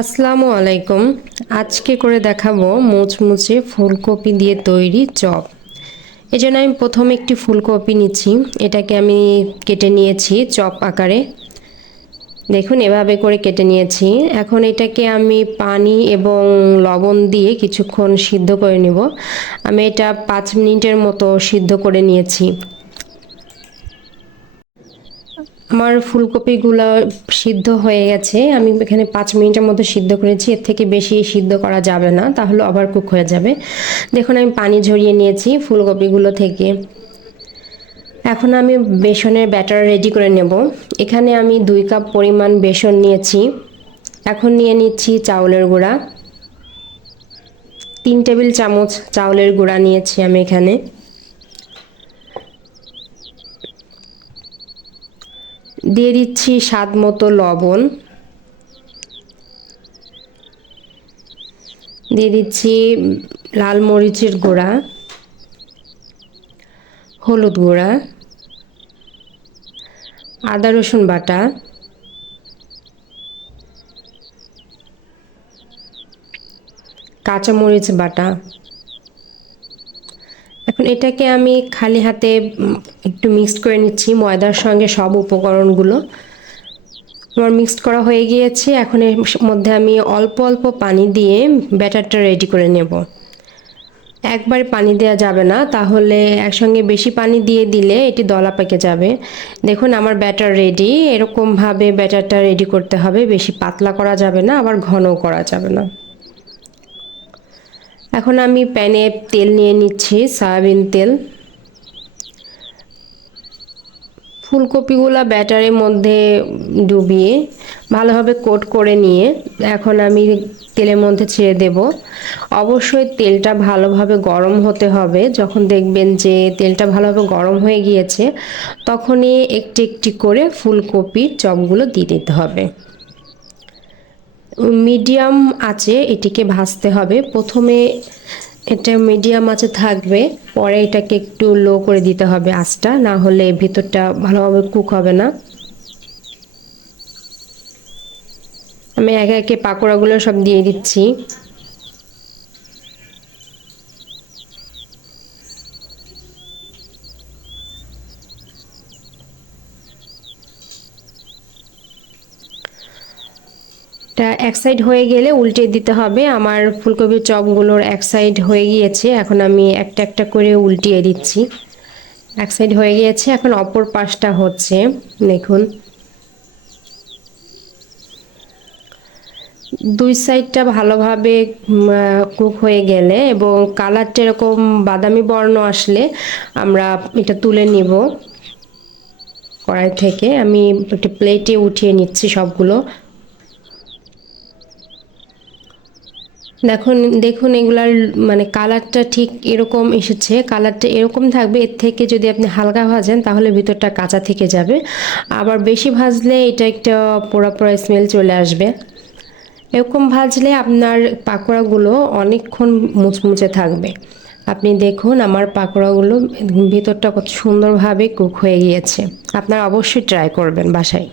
আসসালামু আলাইকুম। আজকে করে দেখাবো মুচমুচে ফুলকপি দিয়ে তৈরি চপ। এই জন্য আমি প্রথমে একটি ফুলকপি নিচ্ছি। এটাকে আমি কেটে নিয়েছি চপ আকারে। দেখুন, এভাবে করে কেটে নিয়েছি। এখন এটাকে আমি পানি এবং লবণ দিয়ে কিছুক্ষণ সিদ্ধ করে নেব। আমি এটা পাঁচ মিনিটের মতো সিদ্ধ করে নিয়েছি। আমার ফুলকপিগুলো সিদ্ধ হয়ে গেছে। আমি এখানে পাঁচ মিনিটের মতো সিদ্ধ করেছি। এর থেকে বেশি সিদ্ধ করা যাবে না, তাহলে ওভার কুক হয়ে যাবে। দেখুন, আমি পানি ঝরিয়ে নিয়েছি ফুলকপিগুলো থেকে। এখন আমি বেসনের ব্যাটার রেডি করে নেব। এখানে আমি দুই কাপ পরিমাণ বেসন নিয়েছি। এখন নিয়ে নিচ্ছি চাউলের গুঁড়া। তিন টেবিল চামচ চাউলের গুঁড়া নিয়েছি আমি এখানে। দিয়ে দিচ্ছি স্বাদ মতো লবণ। দিয়ে দিচ্ছি লাল মরিচের গুঁড়া, হলুদ গুঁড়া, আদা রসুন বাটা, কাঁচামরিচ বাটা। এখন এটাকে আমি খালি হাতে একটু মিক্সড করে নিচ্ছি, ময়দার সঙ্গে সব উপকরণগুলো। আমার মিক্সড করা হয়ে গিয়েছে, এখন এর মধ্যে আমি অল্প অল্প পানি দিয়ে ব্যাটারটা রেডি করে নেব। একবার পানি দেওয়া যাবে না, তাহলে একসঙ্গে বেশি পানি দিয়ে দিলে এটি দলা পেকে যাবে। দেখুন, আমার ব্যাটার রেডি এরকমভাবে ব্যাটারটা রেডি করতে হবে, বেশি পাতলা করা যাবে না, আবার ঘনও করা যাবে না। এখন আমি প্যানে তেল নিয়ে নিচ্ছি, সয়াবিন তেল। ফুলকপিগুলো ব্যাটারের মধ্যে ডুবিয়ে ভালোভাবে কোট করে নিয়ে এখন আমি তেলের মধ্যে ছেড়ে দেব। অবশ্যই তেলটা ভালোভাবে গরম হতে হবে। যখন দেখবেন যে তেলটা ভালোভাবে গরম হয়ে গিয়েছে, তখনই একটি একটি করে ফুলকপির চপগুলো দিয়ে দিতে হবে। মিডিয়াম আছে, এটিকে ভাজতে হবে। প্রথমে এটা মিডিয়াম আছে থাকবে, পরে এটাকে একটু লো করে দিতে হবে আঁচটা, না হলে ভিতরটা ভালোভাবে কুক হবে না। আমি একে একে পাকোড়াগুলো সব দিয়ে দিচ্ছি। এটা এক সাইড হয়ে গেলে উল্টে দিতে হবে। আমার ফুলকপির চপগুলোর এক সাইড হয়ে গিয়েছে। এখন আমি একটা একটা করে উল্টিয়ে দিচ্ছি। এক সাইড হয়ে গিয়েছে। এখন অপর পাশটা হচ্ছে, দেখুন। দুই সাইডটা ভালোভাবে কুক হয়ে গেলে এবং কালারটা এরকম বাদামি বর্ণ আসলে আমরা এটা তুলে নিব। কড়াই থেকে আমি একটা প্লেটে উঠিয়ে নিচ্ছি সবগুলো। দেখুন দেখুন এগুলার মানে কালারটা ঠিক এরকম এসেছে। কালারটা এরকম থাকবে, এর থেকে যদি আপনি হালকা ভাজেন তাহলে ভিতরটা কাঁচা থেকে যাবে। আবার বেশি ভাজলে এটা একটা পোড়া পোড়া স্মেল চলে আসবে। এরকম ভাজলে আপনার পাকোড়াগুলো অনেকক্ষণ মুচমুচে থাকবে। আপনি দেখুন আমার পাকোড়াগুলো ভিতরটা কত সুন্দরভাবে কুক হয়ে গিয়েছে। আপনারা অবশ্যই ট্রাই করবেন বাসায়।